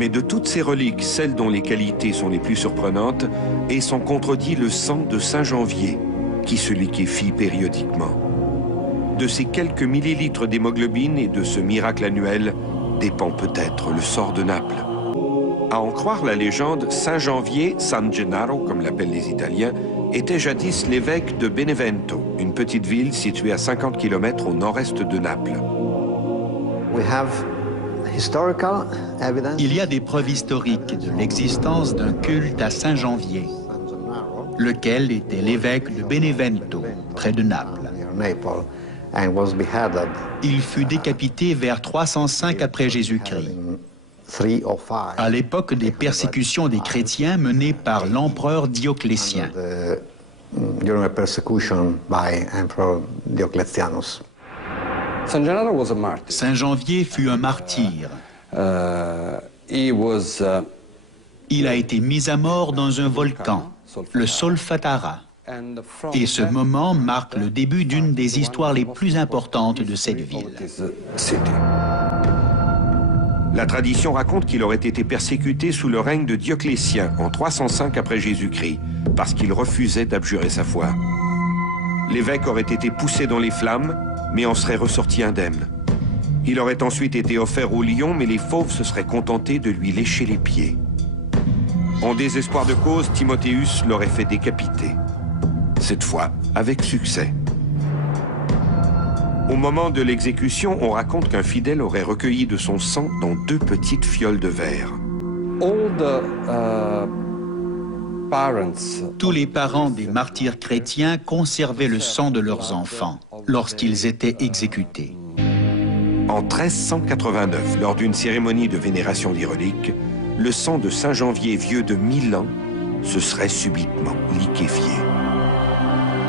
Mais de toutes ces reliques, celle dont les qualités sont les plus surprenantes est sans contredit le sang de Saint Janvier, qui se liquéfie périodiquement. De ces quelques millilitres d'hémoglobine et de ce miracle annuel dépend peut-être le sort de Naples. À en croire la légende, Saint Janvier, San Gennaro comme l'appellent les Italiens, était jadis l'évêque de Benevento, une petite ville située à 50 km au nord-est de Naples. Il y a des preuves historiques de l'existence d'un culte à Saint Janvier, lequel était l'évêque de Benevento, près de Naples. Il fut décapité vers 305 après Jésus-Christ, à l'époque des persécutions des chrétiens menées par l'empereur Dioclétien. Saint Janvier fut un martyr. Il a été mis à mort dans un volcan, le Solfatara. Et ce moment marque le début d'une des histoires les plus importantes de cette ville. La tradition raconte qu'il aurait été persécuté sous le règne de Dioclétien en 305 après Jésus-Christ, parce qu'il refusait d'abjurer sa foi. L'évêque aurait été poussé dans les flammes, mais en serait ressorti indemne. Il aurait ensuite été offert aux lions, mais les fauves se seraient contentés de lui lécher les pieds. En désespoir de cause, Timotheus l'aurait fait décapiter. Cette fois, avec succès. Au moment de l'exécution, on raconte qu'un fidèle aurait recueilli de son sang dans 2 petites fioles de verre. Tous les parents des martyrs chrétiens conservaient le sang de leurs enfants lorsqu'ils étaient exécutés. En 1389, lors d'une cérémonie de vénération des reliques, le sang de Saint Janvier vieux de 1000 ans se serait subitement liquéfié.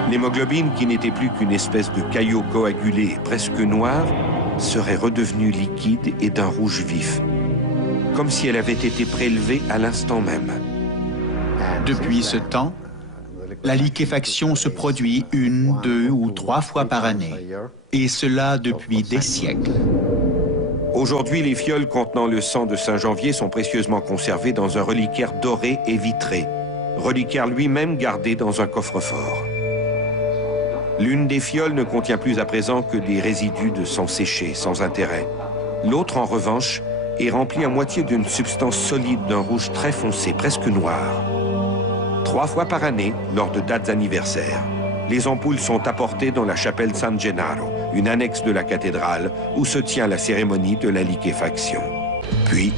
L'hémoglobine, qui n'était plus qu'une espèce de caillot coagulé et presque noir, serait redevenue liquide et d'un rouge vif, comme si elle avait été prélevée à l'instant même. Depuis ce temps, la liquéfaction se produit 1, 2 ou 3 fois par année, et cela depuis des siècles. Aujourd'hui, les fioles contenant le sang de Saint Janvier sont précieusement conservées dans un reliquaire doré et vitré, reliquaire lui-même gardé dans un coffre-fort. L'une des fioles ne contient plus à présent que des résidus de sang séché, sans intérêt. L'autre, en revanche, est remplie à moitié d'une substance solide d'un rouge très foncé, presque noir. 3 fois par année, lors de dates anniversaires, les ampoules sont apportées dans la chapelle San Gennaro, une annexe de la cathédrale, où se tient la cérémonie de la liquéfaction. Puis,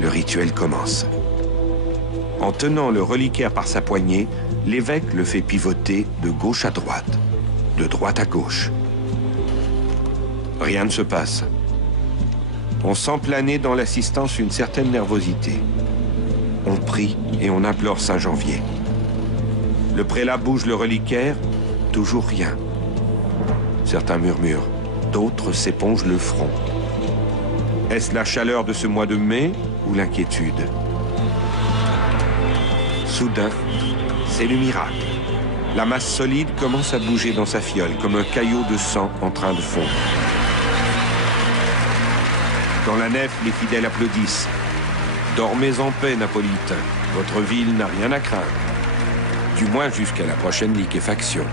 le rituel commence. En tenant le reliquaire par sa poignée, l'évêque le fait pivoter de gauche à droite, de droite à gauche. Rien ne se passe. On sent planer dans l'assistance une certaine nervosité. On prie et on implore Saint Janvier. Le prélat bouge le reliquaire, toujours rien. Certains murmurent, d'autres s'épongent le front. Est-ce la chaleur de ce mois de mai ou l'inquiétude? Soudain, c'est le miracle. La masse solide commence à bouger dans sa fiole, comme un caillot de sang en train de fondre. Dans la nef, les fidèles applaudissent. Dormez en paix, Napolitains. Votre ville n'a rien à craindre. Du moins jusqu'à la prochaine liquéfaction.